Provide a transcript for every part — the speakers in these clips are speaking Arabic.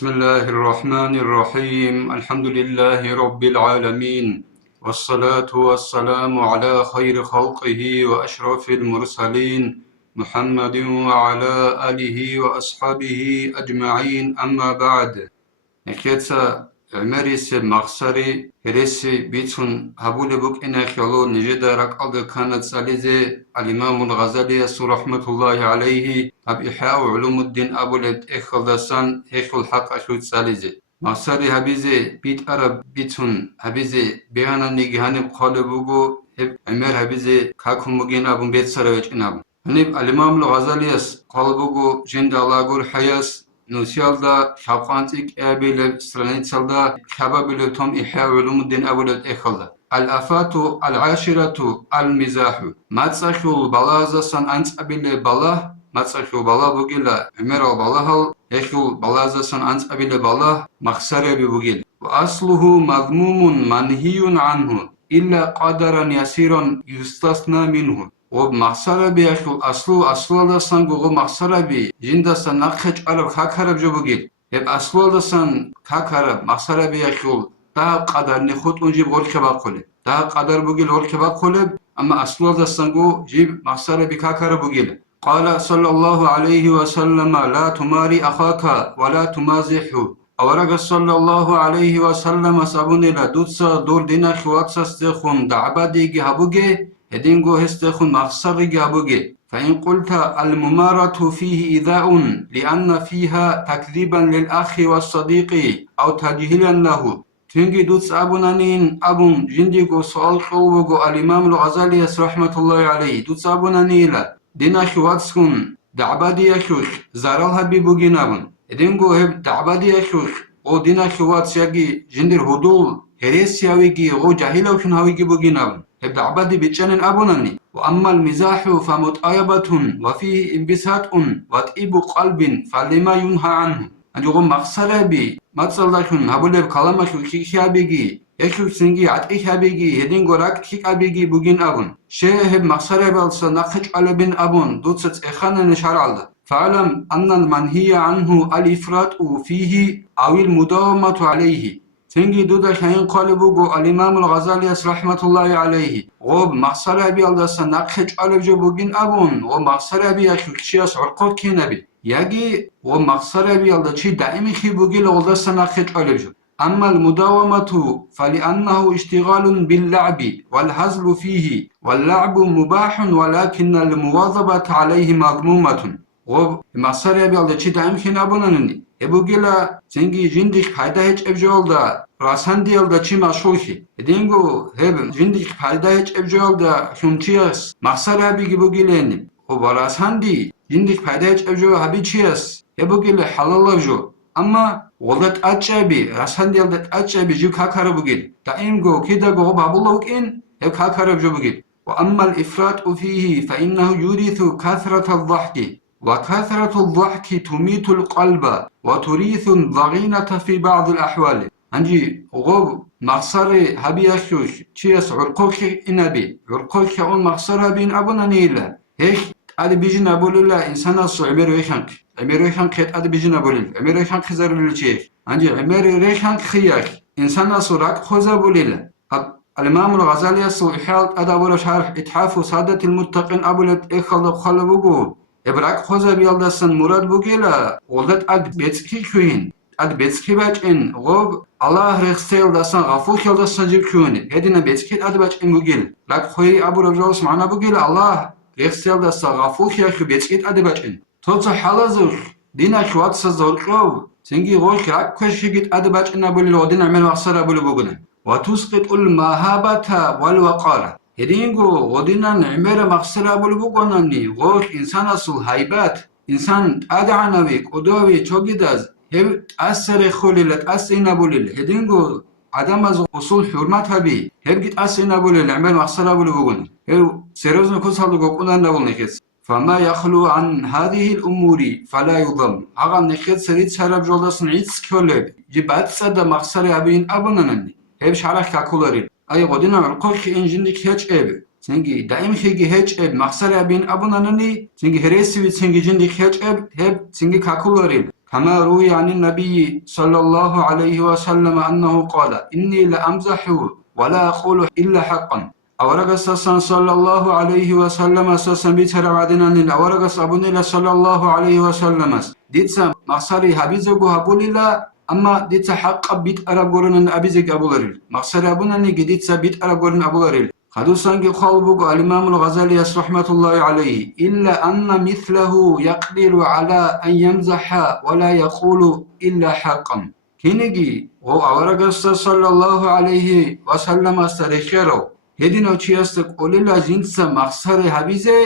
بسم الله الرحمن الرحيم الحمد لله رب العالمين والصلاة والسلام على خير خلقه وأشرف المرسلين محمد وعلى آله وأصحابه أجمعين أما بعد نكيتسا عمريس مغسري هرسي بيتون هبول بوك إنا خيالو نجدا ركعد كانت ساليزي الإمام الغزالي رحمة الله عليه أب إحياء علوم الدين أبو لد إخل دسان إخل الحق أشوت ساليزي مغسري هبيزي بيت أرب بيتون هبيزي بيانا نيجهاني بخالي بوغو هب عمر هبيزي كاكم مجين أبو بيت سرويج إنابو هنب الإمام الغزالي قلبوغو جند الله قول حياس نوسيالدا شاقانتيك أبيل سترانيتسالدا شبابيل توم إحياء علوم الدين أبولد إخلا الآفات العاشرة المزاح ماتساخو بلازا سان أنت أبيل بلا ماتساخو بلا بوغيلا عمر بلاهل إخو بلازا سان أنت أبيل بلا مخسر بوغيل وأصله مذموم منهي عنه إلا قدرا يسيرا يستثنى منه وبمحصرة أشل أصل دستان گوگو محصرة جن دستان نخچ عرب خاک عرب جو بگیر هب أصل دستان خاک عرب محصرة أشل تا قدر نخود اونجی بقول کباب خله تا قدر بگیر هول کباب خله أما أصل دستان گو جيب محصرة خاک عرب بگیر قال صلى الله عليه وسلم لا تماري أخاك ولا تمازحه أورق صلى الله عليه وسلم سابوني لا دوتسا دور دينا خواتسا استخون دعبادي جهبوجي هدينغو هستخون مخسر جهبوجي فإن قلت الممارة فيه إيذاء لأن فيها تكذيبا للأخ والصديق أو تجهيلا له تنجي دوتس أبونانين أبون جنديغو سؤال قوبوغو الإمام الغزالي رحمة الله عليه دوتس أبونانيلا دينا خواتسكون دعبادي يشوش زارالها بيبوغين أبون إدينغو هب دعبادي أشوش أو دينا خوات يجي جندر هدول هريس ياويجي أو جاهلا وشن هاويجي بوغينام هب دعبادي بيتشانن أبوناني وأما المزاح فمتأيبة وفيه انبساط وطيب قلب فلما ينهى عنه أنجو مخسر بي متصلشون هبولب كلامشو شيشا بيجي يشوش سنجي عتيشا بيجي هدينغو راك تيكا بيجي بوغين أبون شيء هب مخسر بالسا نخش على بين أبون دوتسة إخانا شرعالده فاعلم أن المنهي عنه الإفراط فيه أو المداومة عليه تنجي دودا شاين قالبوغو الإمام الغزالي رحمة الله عليه غوب مخسر أبي الدسا نقخج علب جبوغين أبون ومخسر أبي أشوكشياس عرقود كينبي يجي ومخسر أبي الدشي دائمي خيبوغي لغدسا نقخج علب جو أما المداومة فلأنه اشتغال باللعب والهزل فيه واللعب مباح ولكن المواظبة عليه مذمومة غوب مخسر أبي الدشي دائم خين أبونانني ебугила ценги жиндих пайда ҳеҷ эбҷоалда расандиалда чи машғулхи эдингу ҳеб жиндих пайда ҳеҷ эбҷоалда шумчиас мақсар ҳаби гибугилени ва расанди жиндих пайда ҳеҷ эбҷоа ҳаби чиас ебугиле ҳалалавжо амма ғолдат ачаби расандиалдат ачаби жив какара бугил таимго кидаго бабулавкин ҳеб какарабжо бугил ва амма алифрату фиҳи фаиннаҳу юритhu касрата алضаҳки وكثرة الضحك تميت القلب وتريث الضغينة في بعض الأحوال عندي غوب مخسر هبي أشوش تشيس عرقوك إنبي عرقوك أون مخسر بين أبونا نيلا هيك أدي بيجي نقول الله إنسان أصل عمر ريحانك عمر ريحانك أدي بيجي نقول عمر ريحانك خزر للشيخ عندي عمر ريحانك خياك إنسان أصل راك خزر بوليلا الإمام الغزالي أصل إحيال أدابور شرح إتحاف سادة المتقين أبولت إخلق خلبوغو ابراك خوزا بيالدسن مراد بوغيلا غولدت اد بيتسكي كوين اد بيتسكي باچين غوب الله رخصيل دسن غفور كيلدسن جيب كوين هدينا بيتسكي اد باچين بوغيل لك خوي ابو رجوس معنا بوغيلا الله رخصيل دسن غفور كيلدسن بيتسكي اد باچين توص حلازر دينا شوات سزورقو سنگي غوش راك كشيگيت اد باچين بولي لودين عمل مخسر بولي بوغنا وتسقط المهابة والوقار هدينغو غدينا عمر مخسرة بولبوغوناني غوش إنسان أصل هايبات إنسان أدعناوي قدوي چوغيداز هب أسر خوليلت أسينا بوليل هدينغو عدم از اصول حرمت هبي هب جيت أسينا بوليل عمر مخسرة بولبوغون هب سيروزنا كسالو قونا نبولنكس فما يخلو عن هذه الأمور فلا يضم هغا نخيط سريد سرب جولدسن عيدس كولب جبات سادة مخسرة هبين أبونانني هب شعرك كاكولاريل أي غدنا عرقوك إنجندك هيج إب سنجي دائم خيجي هيج إب مخسر أبين أبونانني سنجي هريسي سنجي جندك هيج إب هب سنجي كاكولاريل كما روي عن النبي صلى الله عليه وسلم أنه قال إني لأمزح ولا أقول إلا حقا. أورغس صلى الله عليه وسلم بيتر بعدين أورغس أبوني صلى الله عليه وسلم ديتسا مقصري هبيزوغو هبوليلا أما ديتسا حق بيت أرغورن أبيزيك أبولاريل مقصري أبوناني ديتسا بيت أرغورن أبولاريل خدوسانجي قلبك الإمام الغزالي رحمة الله عليه إلا أن مثله يقدر على أن يمزح ولا يقول إلا حقا كينيجي وأورغس صلى الله عليه وسلم استرخيرو هدينو تشيستك قوليلا جنسا مخسر هبيزي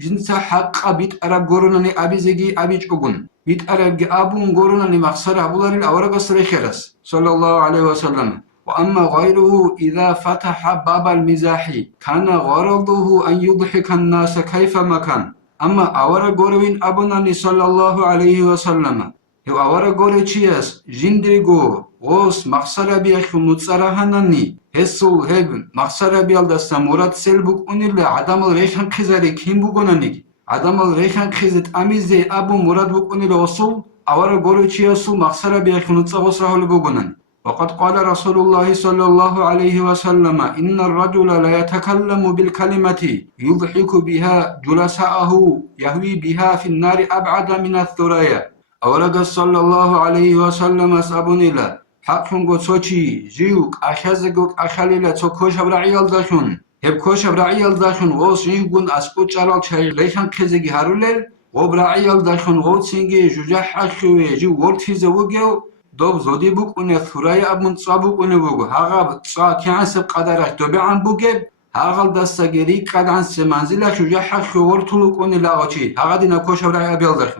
جنسا حق بيت أرغورنني أبيزيجي أبيجوغن بيت أرغ أبون غورنني مخسر أبولاريل أورغس رخيرس صلى الله عليه وسلم. وأما غيره إذا فتح باب المزاح كان غرضه أن يضحك الناس كيفما كان. أما أورا غوروين أبناني صلى الله عليه وسلم هو أورا غوري تشيس جندريغو غوس مقصر بيخ متصرحانني هسو هب مقصر بيالدستا مراد سلبوك أنيلا عدم الريخان خزاري كيم بغنانيك عدم الريخان خزت أميزي أبو مراد بوك أنيلا وصول أورا غوري تشيسو مقصر بيخ متصرحاني بغناني. وقد قال رسول الله صلى الله عليه وسلم إن الرجل لا يتكلم بالكلمة يضحك بها جلساءه يهوي بها في النار أبعد من الثريا. أورغ صلى الله عليه وسلم سابونيلا حقنغو سوچي جيوك أخازغوك أخاليلا تكوشب رعيال داشون هب كوشب رعيال داشون غوس جيوغون أسكو چارال چاي ليخان خزگي هارولل غوب رعيال داشون غوتسينگي جوجح أخوه جو ورتفيزه وگيو دوب زودي بوكونه ثرايا ابن صابوكونه بوغو هاغا صا كانسب قدرش دوبعن بوگب هاغال دستگيري قدان سمنزله شجح خورتلوكونه لاغچي هاغا دينا كوشبراي ابيلدخ.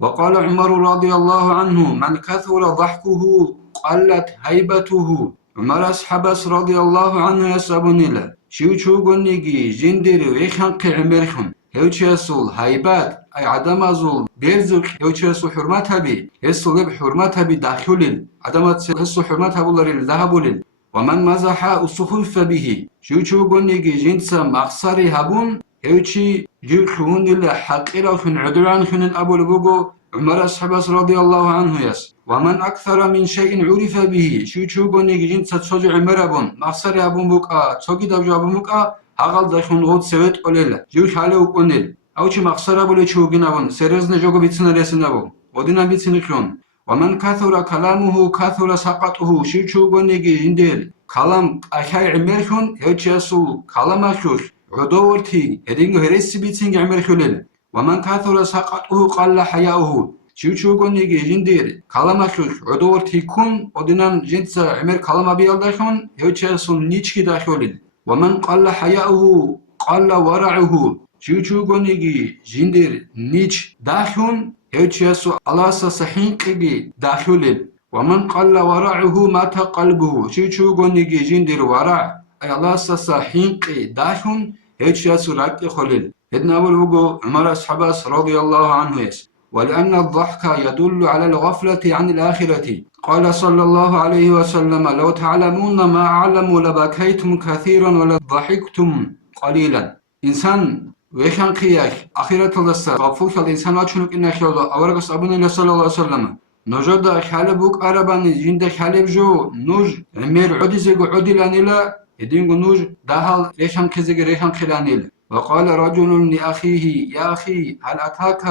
وقال عمر رضي الله عنه من كثر ضحكه قلت هيبته. عمر أصحابس رضي الله عنه يسابونيلا شيوچوغونيگي جندير ويخانق عمرخون هوچيسول هيبات أي عدم أزول بيرزق هوچيسو حرمتها بي هسو لب حرمتها بي داخلين عدمت هسو حرمتها بولاريل ذهبولين. ومن مزح الصفوف به شيوچوغونيگي جنسا مقصري هبون هوچي جيخون إلا حقيرا خن عدران خن أبو لبوغو عمر أصحابس رضي الله عنه يس. ومن أكثر من شيء عرف به شيوچوغونيگي جنسا تسوجو عمرابون مقصري هبون بوكا تسوكي دابجو هبون بوكا هاغال داخون غود سويت أوليلا جيوش حالي وقونيل أوچي مقصرا بولي چوغيناون سيرزن جوغو بيتسنا لسنابو ودينا بيتسنخون. ومن كثر كلامه كثر سقطه شيوچوغونيگي جندير كلام أخاي عمرخون هوچيسو كلام أخوش عدورتي هدينغو هرسي بيتسنگ عمرخوليل. ومن كثر سقطه قل حياؤه شيوچوغونيگي جندير كلام أخوش عدورتي كون ودينان جنسا عمر كلام أبيالدخون هوچيسو نيچكي داخوليل. ومن قل حياؤه قل ورعه شيوچوغونيگي جندير نيچ داخون هوچيسو ألاسا سحينقيگي داخوليل. ومن قل ورعه مات قلبه شيوچوغونيگي جندير ورع أي ألاسا سحينقي داخون هوچيسو راكي خليل. هدنا أولوغو عمر أصحابس رضي الله عنه يس. ولأن الضحك يدل على الغفلة عن الآخرة. قال صلى الله عليه وسلم لو تعلمون ما أعلم لبكيتم كثيرا ولضحكتم قليلا. إنسان ويخان قياك آخرة لسا غفوك الإنسان وچنوك إنا خيالو أورغس أبونا صلى الله عليه وسلم نجد خالبوك أرباني جند خالب جو نوج عمير عدزيغو عدلانيلا يدينغو نوج داهل ريخان قزيغ ريخان خلانيلا. وقال رجل لأخيه يا أخي هل أتاك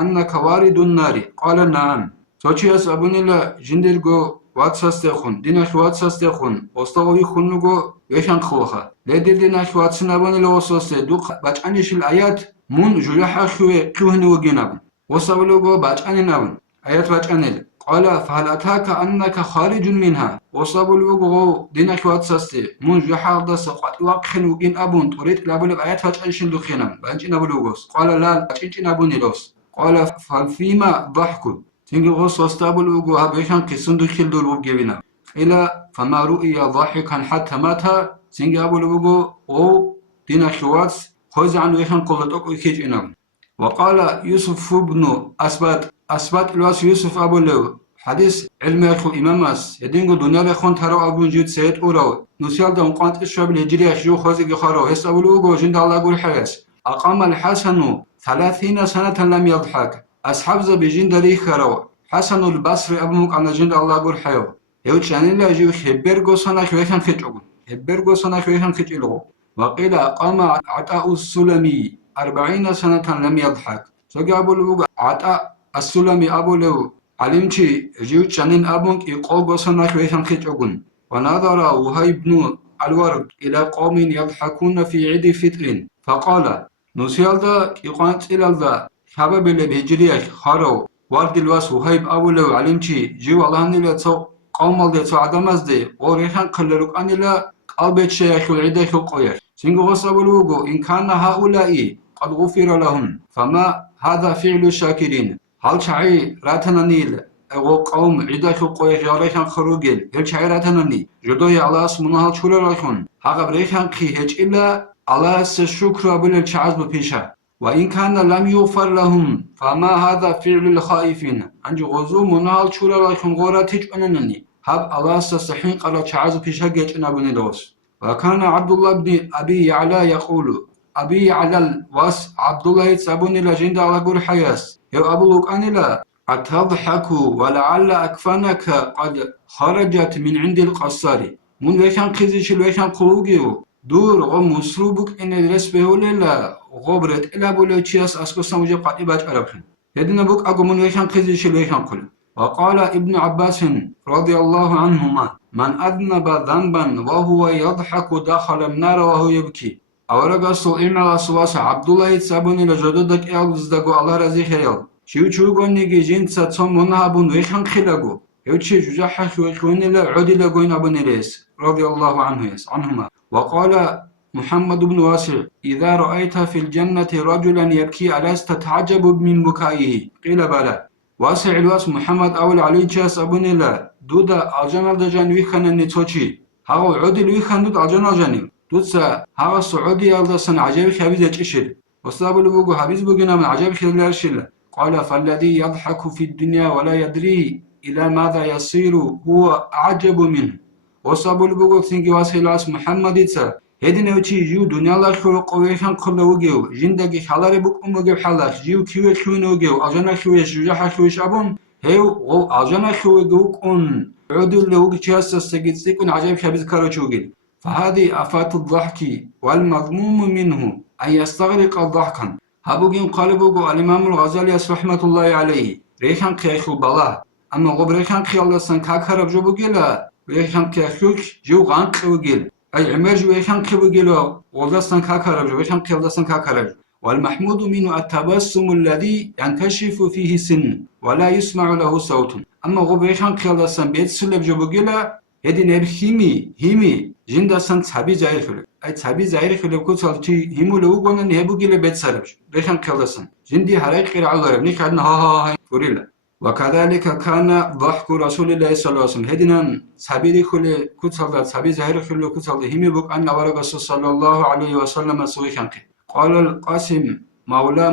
أنك وارد النار؟ قال نعم. سوچياس أبونيلا جندرغو واتساستيخون ديناش واتساستيخون أستغوي خنوغو ويشان خلوخا لدي ديناش واتسنابونيلا وصوستي دوق باچانيش الآيات من جلحا خوي كوهنو جناب وصولوغو باچاني نابن آيات باچانيل. قال فهل أتاك أنك خارج منها وصولوغو ديناش واتساستي من جلحا داس قات واقخن وجين أبون توريت لابولب آيات باچانيشن دوخينام بانچين أبولوغوس قال لا باچانيشن أبونيلوس قال ففيما ضحكو تنجو سوستابلوغو هبيشان قسندو خلدول وجبنا إلى فما رؤي ضاحكا حتى مات سنجابلوغو أو دينا شواتس خوز عن ويشان قلتوك وكيجنا. وقال يوسف بن أسبات الواس يوسف أبو لو حديث علم أخو إمامس يدينغو دنيا بخون ترى أبو جيد سيد أورو نسيال دون قانت الشعب الهجرية شو خوزي خارو هس أبلوغو جند الله قول حياس. أقام الحسن 30 سنة لم يضحك أصحاب زبيجين دريخ خرو حسن البصري أبو مقام جند الله قول حيو يوش أن الله جيو خبرغو سنة ويخن خجوغن خبرغو سنة ويخن خجلغو وقيل قام عطاء السلمي 40 سنة لم يضحك سوغي أبو لوغ عطاء السلمي أبو لو علمتي جيو شنين أبونك يقوغو سنة ويخن خجوغن ونظر وهيب بن الورد إلى قوم يضحكون في عيد فطر فقال نسيالدا يقانت إلى الدا شباب اللي بهجريك خارو وارد الواس وهيب أولو علمتي جيو الله نيلا تو قوم الدي تو عدمازدي وريحان قللوك أنيلا قلبت شيخ العيدك القوير سنغو غصبلوغو إن كان هؤلاء قد غفر لهم فما هذا فعل الشاكرين هل شعي راتنا نيل أو قوم عيدك القوير ياريحان خروجل هل شعي راتنا ني جدوي الله اسمنا هل شولا رايحون هاقب ريحان قي هج إلا الله الشكر أبو الشعاز ببيشا وإن كان لم يغفر لهم فما هذا فعل الخائفين أنج غزو منال شورا رايحون غورا تجعننني هب الله سسحين قرا شعاز بيشا جيجنا بنيدوس وكان عبد الله بن أبي يعلى يقول أبي يعلى الواس عبد الله يتسابوني لجند على قول حياس يو أبو لوك أنيلا أتضحك ولعل أكفانك قد خرجت من عند القصار من ويكان قزيش الويكان قلوغيو دور غم مسروبك إن الرس بهوليلا غبرت إلا بولوتشياس أسكو سموجي قائبات عربخن يدنا بوك أقو من ويكان قزيش الويكان قل وقال ابن عباس رضي الله عنهما من أذنب ذنبا وهو يضحك دخل النار وهو يبكي أورغسو إمع سواس عبد الله يتسابوني لجدودك إعلزدقو الله رزي خيال شيو چوغونيگي جنسا تصم منهابون ويخان خلقو يوتشي جوجاحا ويخوني لعودي لقوين أبن إليس رضي الله عنهما وقال محمد بن واسع إذا رأيت في الجنة رجلا يبكي ألست تتعجب من بكائه قيل بلى واسع الواس محمد أول علي جاس أبن إلا دودا الجنة دجان ويخان النتوشي هاو عودي الويخان دود الجنة جاني دودسا هاو السعودي ألدسان عجب خبيزة جشل وصاب لبوغو حبيز بوغنا من عجب خلال قال فالذي يضحك في الدنيا ولا يدري إلى ماذا يصير هو أعجب منه وصاب البوغو سنجي واسيلاس محمد إتسا هدين يوتي جيو دنيا الله خلو قويخان قلوغيو جندگي حلاري بوك أموغيو حلاش جيو كيوه كيونوغيو أجانا كيوه جوجاحا كيوش أبون هيو غو أجانا كيوه قوكون عودو اللوغ چياسا سجد سيكون عجب خبيز كارو چوغيل فهذه آفات الضحك والمضموم منه أن يستغرق ضحكا هابوغين قالبوغو الإمام الغزالي رحمة الله عليه ريخان قيخو بلا أما غب ريخان قيالسان كاكارب جوبوغيلا ريخان قيخوك جو غانقوغيل أي عمر جو ريخان قيوغيلا غلدسان كاكارب جو ريخان قيالسان كاكارب والمحمود منه التبسم الذي ينكشف فيه سن ولا يسمع له صوت أما غب ريخان قيالسان بيت سلب جوبوغيلا هدي نب هيمي جندسان تسابي زاير خلق أي تسابي زاير خلق كوتال تي هيمو لو قونا نهبوغيلا بيت سلبش ريخان قيالسان جندي حرائق غير على الغرب نيكادنا ها فوريلا وكذلك كان ضحك رسول الله صلى الله عليه وسلم هدنا سابيري خلق كوتال سابي زاير خلق كوتال هيمي بوك أن ورقة صلى الله عليه وسلم سوي خنقي قال القاسم مولى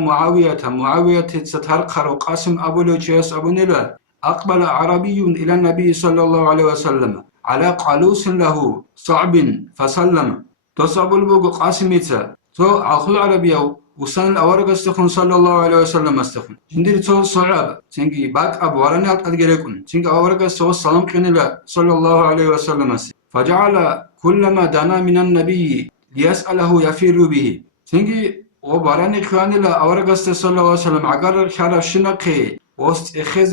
معاوية سترقر قاسم أبو لوجيس أبو نلا أقبل عربي إلى النبي صلى الله عليه وسلم على قالوس له صعب فسلم تصاب البوغ قاسميتا تو عقل عربية وسن الأورق استخن صلى الله عليه وسلم استخن جندير تو صعب تنجي باك أب وراني أتقريكم تنجي أورق استخن السلام قنلا صلى الله عليه وسلم فجعل كلما دنا من النبي ليسأله يفير به تنجي وبراني قنلا أورق استخن صلى الله عليه وسلم عقر شرف شنقي وست إخذ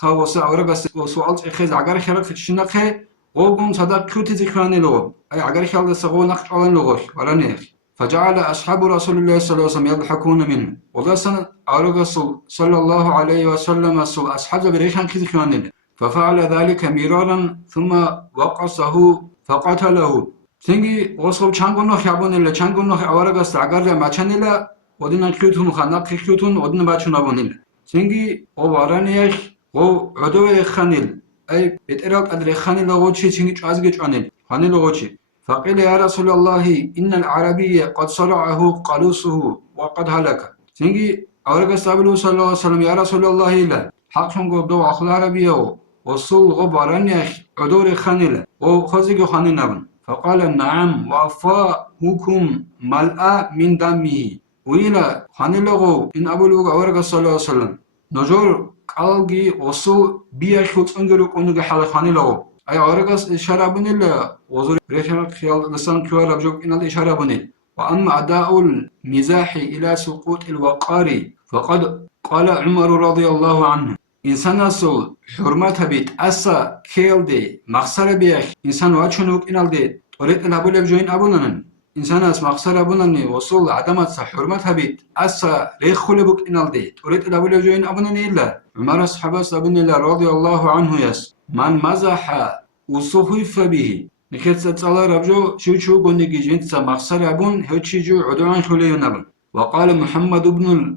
خاوس أورق استخن وسؤال إخذ عقر شرف شنقي وقوم صدق كوتي ذكراني لغو أي عقر خالد سغو نقش على اللغوش ورانيخ فجعل أصحاب رسول الله صلى الله عليه وسلم يضحكون منه وغسن الرسول صلى الله عليه وسلم أصحاب بريشان كذكراني ففعل ذلك مرارا ثم وقصه فقتله تنجي وصل چانگون نخ يابون إلا چانگون نخ أورغس عقر مچان إلا ودنا كيوتون خانق كيوتون ودنا باچون أبون إلا تنجي وورانيخ وعدو خانيل أي بترق أدري خاني لغوشي تنجي چازگي چانيل خاني لغوشي فقيل يا رسول الله إن العربي قد صرعه قالوسه وقد هلك تنجي أورغ سابلو صلى الله عليه وسلم يا رسول الله لا حق شنگو دو أخل عربية وصول غبارانيخ عدور خانيل وخزيق خاني نبن فقال نعم وفاهكم ملأ من دمه وإلى خاني لغو إن أبو لغو أورغ صلى الله عليه وسلم نجور قالجي وصل بيخوت انجلو كونو حال خانيلو أي أورجاس إشارة بنيلا وزور ريشان خيال لسان كوار بجوك إن الإشارة بنيل وأما أداء المزاح إلى سقوط الوقار فقد قال عمر رضي الله عنه إنسان أصل حرمتها بيت أسا كيل دي مخسر بيخ إنسان واتشنوك إنال دي طريق الأبول بجوين أبونن إنسان أس مخسر أبونن وصول عدمت حرمتها بيت أسا ريخ خلبك إنال دي طريق الأبول بجوين أبونن إلا عمر الصحابة أبن الله رضي الله عنه يس من مزح وصفيف به نكتس تصالى ربجو شو قنقي جنتس مخسر أبون هتشيجو عدوان خليون وقال محمد بن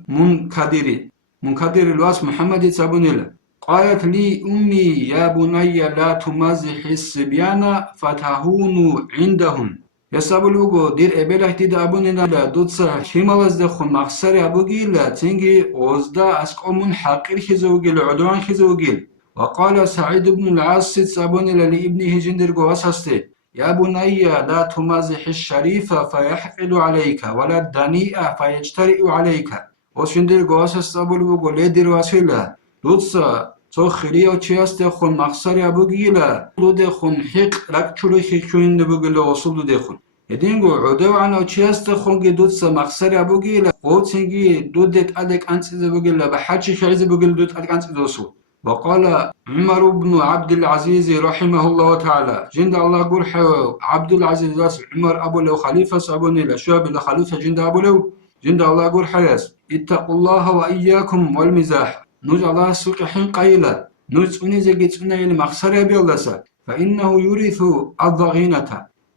منكدر الواس محمد سابونيلا قالت لي أمي يا بني لا تمازح الصبيان فتهون عندهم يسابلوغو دير إبلاه ديد أبونيلا دوتسا شمالز دخون مخسر أبوغيلا تنجي وزدا أسقومون حقير خزوغيل عدوان خزوغيل وقال سعيد بن العاص سابونيلا لابنه جندرغو وساسته يا بني لا تمازح الشريف فيحقد عليك ولا الدنيء فيجترئ عليك وشندرغو وساسابلوغو ليدر واسيلا دوتسا تو خريو تشياستخون مخسر أبوغيلا دخون حق ركچولو خيخوين نبوغيلا وصولو دخون يدينغو عدو عنو تشياستخون دوتسا مخسر أبوغيلا قوتنجي دودت أدك أنسي زبوغيلا بحاجي خيز بوغيلا دوت أدك أنسي دوسو وقال عمر بن عبد العزيز رحمه الله تعالى جند الله قرح عبد العزيز راس عمر أبو لو خليفة أبو نيلا شعب لخليفة جند أبو لو جند الله قرح ياس اتقوا الله وإياكم والمزاح نوج الله سوق حين قيلة نوج أنيزة جتنا المخسر بيلسا فإنه يورث الضغينة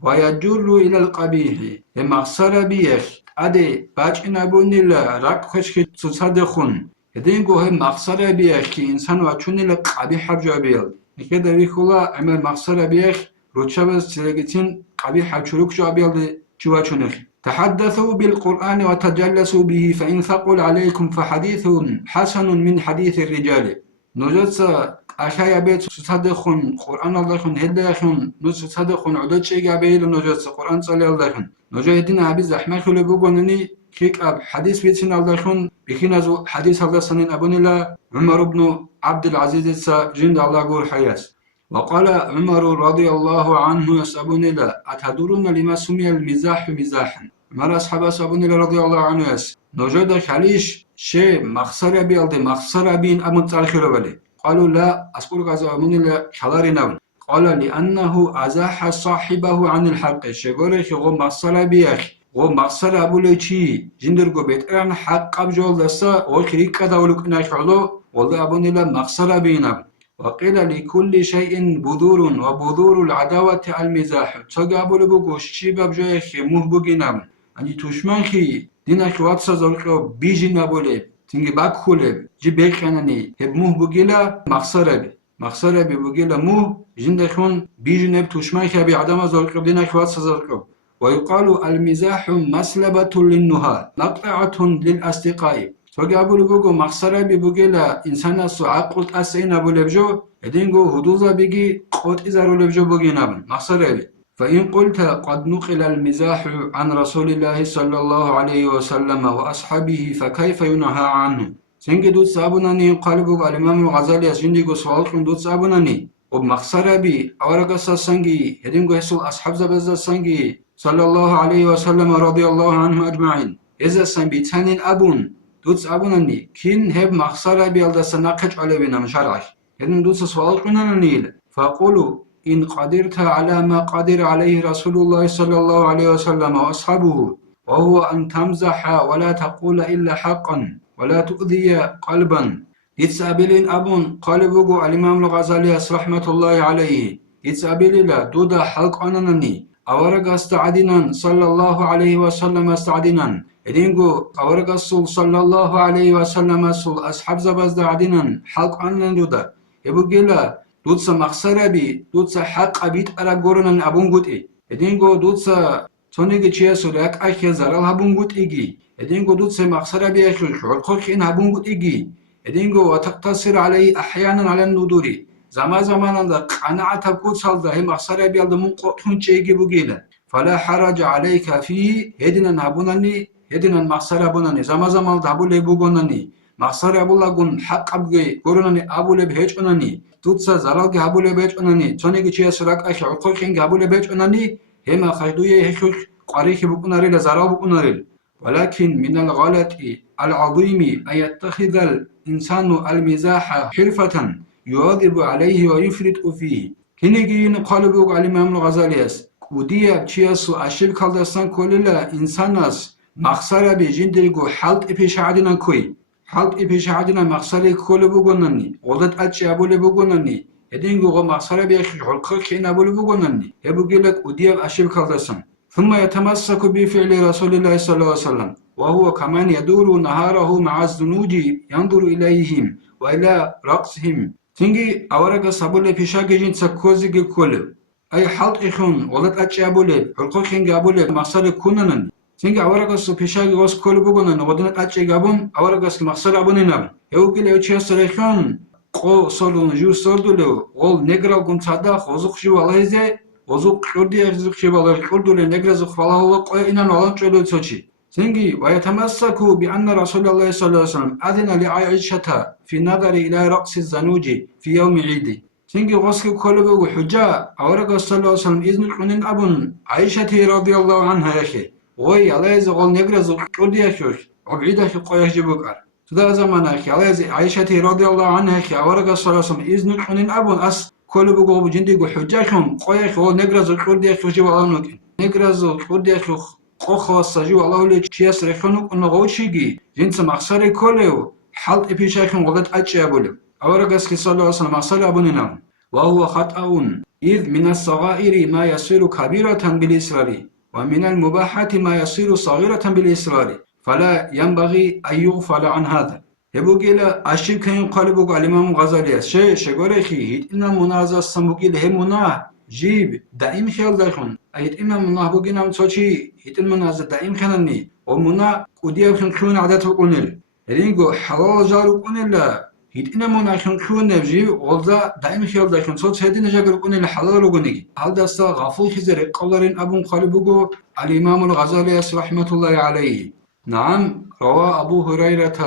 ويجر إلى القبيح المخسر بيخ أدي باجنا أبو نيلا راكخش تصدخون هدينغو هم مخسر بيخ كي إنسان واتشوني قبيح بجابيل نكدا بيخولا عمل مخسر بيخ روتشابز سيلغتين قبيح بشروك جابيل جواتشونيخ تحدثوا بالقرآن وتجلسوا به فإن ثقل عليكم فحديث حسن من حديث الرجال نوجدت أشياء بيت تصدقون قرآن الله هداخون نتصدقون عدد شيء قبيل نوجدت قرآن صلى الله عليه نوجدين عبد الرحمن خلي بوغونني كيك أب حديث بيتنا الله بخنازو حديث الله سنين أبن الله عمر بن عبد العزيز جند الله قول حياس وقال عمر رضي الله عنه يسأبون الله أتدرون لما سمي المزاح مزاحا عمر أصحاب سأبون الله رضي الله عنه يس نوجد خليش شيء مخسر بيالد مخسر بين أمن تاريخ بلي قالوا لا أسقول غزا أبون الله خلارنا قال لأنه أزاح صاحبه عن الحق شغل خغو مخسر بيخ ومقصر أبولي چي جندرغو بيتران حق أبجول دستا وخريق دولوك ناكعلو والله أبوني لا مقصر بينا وقيل لكل شيء بذور وبذور العداوة المزاح تساق أبولي بوغو شي بابجوي خي موه بوغينام أني توشمان خي دينا خواتسا زولقو بيجي نابولي تنجي باكخولي جي بيخاناني هب موه بوغيلا مقصر بي بوغيلا موه جندخون بيجي نب توشمان خي بعدما زولقو دينا خواتسا زولقو ويقال المزاح مسلبة للنهى نقطعة للأصدقاء فقابل بوغو مخسر بيبوغيلا إنسان سعاقل أسين أبو لبجو يدينغو هدوزا بيجي قوت إزارو لبجو بوغينابن مخسر بي فإن قلت قد نقل المزاح عن رسول الله صلى الله عليه وسلم وأصحابه فكيف ينهى عنه سنجي دوت سابناني قلبوغ الإمام الغزالي سنجيغو سوالكم دوت سابناني وبمخسر بي أورغسا سنجي يدينغو يسول أصحاب زبزا سنجي صلى الله عليه وسلم رضي الله عنهم أجمعين إذا سنبيتانين أبون دوتس أبونني كين هب مخسر بيالدا سنقج على بنا مشارعش إذن دوتس سوال قنانا نيل فقولوا إن قدرت على ما قدر عليه رسول الله صلى الله عليه وسلم وأصحابه وهو أن تمزح ولا تقول إلا حقا ولا تؤذي قلبا يتسابلين أبون قالبوغو الإمام الغزالي رحمة الله عليه يتسابلين دودا حلق أنني أورق استعدنا صلى الله عليه وسلم استعدنا إدينغو أورق السول صلى الله عليه وسلم السول أصحاب زباز عدنا حلق أنن دودا يبقى دوتسا مخسر بي دوتسا حق أبيت أرى قرنا أبون قد إدينغو دوتسا تونيجي تشيسو لك أخي زرال هبون قد إيجي إدينغو دوتسا مخسر بي أخي الخلق إن هبون قد إيجي إدينغو وتقتصر عليه أحيانا على الندوري زمان قناعة بقول صلدا هم أخسر بيالد منقطون شيء بقيلة فلا حرج عليك فيه هدنا نابونني هدنا مخسر بونني زمان دابو لي بوغونني مخسر أبولاغون حق أبغي كوروناني أبولي بهجوناني توتسا زرالغي أبولي بهجوناني تونيغي تشيا سراك أخي عقوقين أبولي بهجوناني هما خشدوية هشوش قريخ بكوناريل زرال بكوناريل ولكن من الغلط العظيم أن يتخذ الإنسان المزاح حرفة يواظب عليه ويفرط فيه كنيجي نقالبوك على الإمام الغزالي وديا بتشياسو أشيب كالدستان كللا إنساناس مخسرة بجندريغو حالت إبيش عدنا كوي حالت إبيش عدنا مخسرة كولبوغونني غلط أتشي أبولي بوغونني هدينغو غو مخسرة بيخي حلقه كين أبولي بوغونني هبوغيلك وديا بأشيب كالدستان ثم يتمسك بفعل رسول الله صلى الله عليه وسلم وهو كمان يدور نهاره مع الزنوج ينظر إليهم وإلى رقصهم تنجي أورغا سابولي بيشاكي جنسا كوزيغي كولو أي حالت إخون غلط أتشي أبولي حلقه كين أبولي مخسرة كوننن تنجي أورغا سو بيشاكي غوز كولو بوغونن ودنت أتشي غابون أورغا سو مخسرة أبونينام هوغيلي أتشي سريخون قو سولون جو سردولو غول نيغرال غون صاداخ وزوخ جو عليزي وزوق قردي أخذ شبالة قردولي نجرز خفالله وقوي إنن ولن تولو تشي سنجي ويتمسك بأن رسول الله صلى الله عليه وسلم أذن لعائشة في النظر إلى رقص الزنوج في يوم عيد سنجي غسل كلبه حجة أورق صلى الله عليه وسلم إذن قنن أبن عائشة رضي الله عنها يخي وي على يزغل نجرز قردي أخوش عبعيد أخي قوي جبوكار تدا زمان أخي على عائشة رضي الله عنها يخي أورق صلى الله عليه وسلم إذن قنن أبن أس كل بقول جندي حجاكم قوي خو نجرز الكردي خو والله نجرز الكردي خو خاص جو الله اللي تشيس رخنو نغوشيجي جنس مخسر كله حلت بيشاكم غلط أتشابله أورجس صلى الله عليه وسلم مخسر أبونا وهو خطأ إذ من الصغائر ما يصير كبيرة بالإصرار ومن المباحات ما يصير صغيرة بالإصرار فلا ينبغي أن يغفل عن هذا هبوغيلا أشيب كان يقالبوغ الإمام غزالي شغوريخي هيت إنا منازا سموغيل همونا جيب دائم خيال داخون أيت إنا مناه بوغينا متوشي هيت المنازا دائم خانني ومنا قديا خنخون عدد وقونيل هلينغو حلال جارو قونيل هيت إنا منا خنخون نبجي غلدا دائم خيال داخون صوت هيدين جاگر قونيل حلال وقونيجي هل داستا غفو خزر قولارين أبون قالبوغو الإمام الغزالي رحمة الله عليه نعم روى أبو هريرة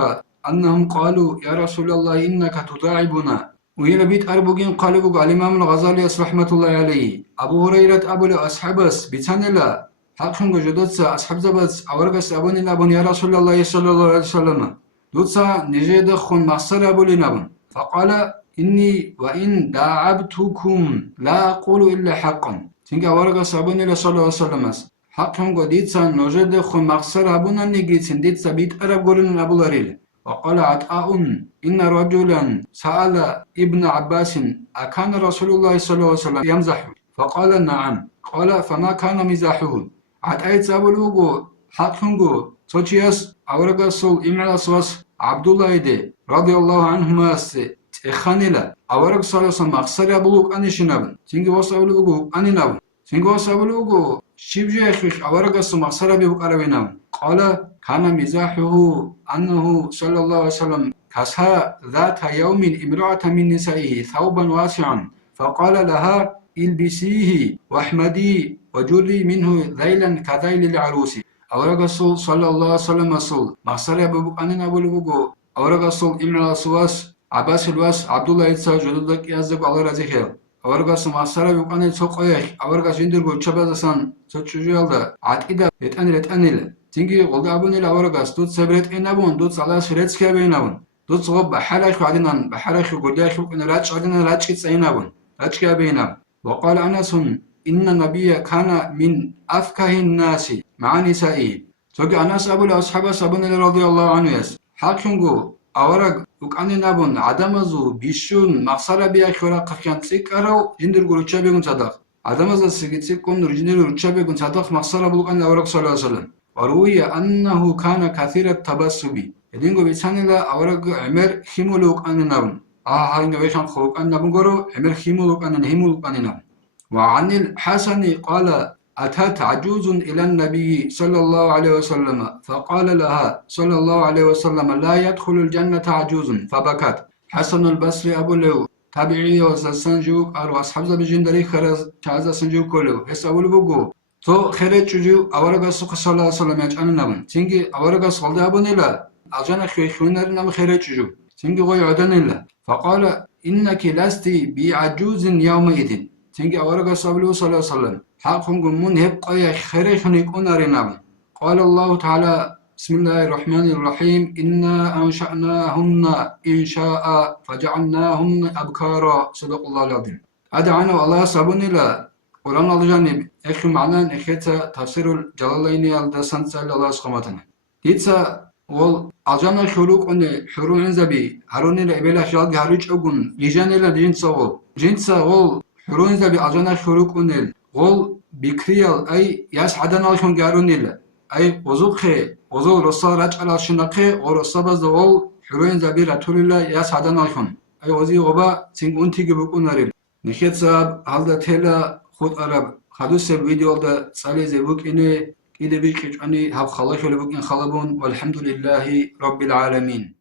أنهم قالوا يا رسول الله إنك تداعبنا وهنا بيت أربوغين قالوا الإمام الغزالي رحمة الله عليه أبو هريرة أبو أصحابس بيتانلا حقهم جدوتسا أصحاب زبس أورغس أبوني لابن يا رسول الله صلى الله عليه وسلم دوتسا نجد خون مصر أبو لنابن فقال إني وإن داعبتكم لا أقول إلا حقا تنك أورغس أبوني صلى الله عليه وسلم حقهم قديتسا نجد خون مصر أبونا نجيتسن ديتسا بيت أرب قولن أبو لاريل وقال عطاء إن رجلا سأل ابن عباس أكان رسول الله صلى الله عليه وسلم يمزح فقال نعم قال فما كان مزاحه عطاء تسابلوغو حقنغو توشياس أورغسول إمعلاسواس عبد الله دي رضي الله عنهما تخانيلا أورغ صلى الله عليه وسلم أخسر أبلوغ أنشنابن تنجي وصابلوغو أنينابن تنجي وصابلوغو شبجي أخيش أورغسول أخسر أبلوغ أروينابن قال كان مزاحه أنه صلى الله عليه وسلم كسى ذات يوم امرأة من نسائه ثوبا واسعا فقال لها البسيه واحمدي وجري منه ذيلا كذيل العروس أورغسول صلى الله عليه وسلم رسول مخسر أبوك أننا بلوغو أورغسول إمرأة سواس عباس الواس عبد الله يتسا جدودك يازدق الله رزيخيل أورغسول مخسر أبوك أننا تسوقيخ أورغس يندرغو تشبازسان تشجيالدا عتقدا يتأنل تنجي غلط أبوني لأورغاس دوت سبرت إنابون دوت على سرت سكابينابون دوت صغب بحالك وعدنا بحالك وقداك وإن راتش عدنا راتش كتسينابون راتش كابيناب وقال أنس إن النبي كان من أفكه الناس مع نسائه توقع أنس أبو لأصحاب سابون رضي الله عنه يس حاكمغو أورغ وكأننابون عدمزو بيشون مقصر بيا خورا قفيان تسيكارو جندرغو رتشابيغون صدق عدمزو سيكون رجندرغو رتشابيغون صدق مقصر أبو أن أورغ صلى الله عليه وسلم وروي أنه كان كثير التبسم يدينغو بيتسانيلا أورغ عمر خيمولوك أننابن هاينغ ويشان خوك أننابن غورو عمر خيمولوك أننابن وعن الحسن قال أتت عجوز إلى النبي صلى الله عليه وسلم فقال لها صلى الله عليه وسلم لا يدخل الجنة عجوز فبكت حسن البصري أبو له تابعي وزسنجوك أرو أصحاب زبجندري خرز شازا سنجوك كله هسأول بقو تو خيرت جوجو أورغاس صلى الله عليه وسلم يجعلنا تنجي أورغاس غلدا أبونيلا أجانا خيخونر نم خيرجو تنجي غوي عدن الله فقال إنك لست بعجوز يومئذ تنجي أورغا صلى الله عليه وسلم حقهم من هبقى خيرخن يكون رنام قال الله تعالى بسم الله الرحمن الرحيم إنا أنشأناهن إنشاء فجعلناهن أبكارا صدق الله العظيم أدعنا الله صابون الله قرآن الجانب إخي معنا إخيتا تفسير الجلالين الدسان سأل الله سخمتنا ديتسا وال أجانا خلوق أن حرون زبي هروني لإبلا شاد هريج أقون يجاني لدينسا وال جنسا وال حرون زبي أجانا خلوق أن وال بكريال أي ياس عدنا لكم جاروني لا أي وزوخي وزو رصا رجع لشنقي ورصا بز وال حرون زبي رتول الله ياس عدنا لكم أي وزي غبا سين أنتي جبكون نريل نخيت ساب هذا تلا خود عرب خدوس فيديو ده سالي زبوك إنه إذا بيك أني هب خلاص ولا بوك إن خلبون والحمد لله رب العالمين.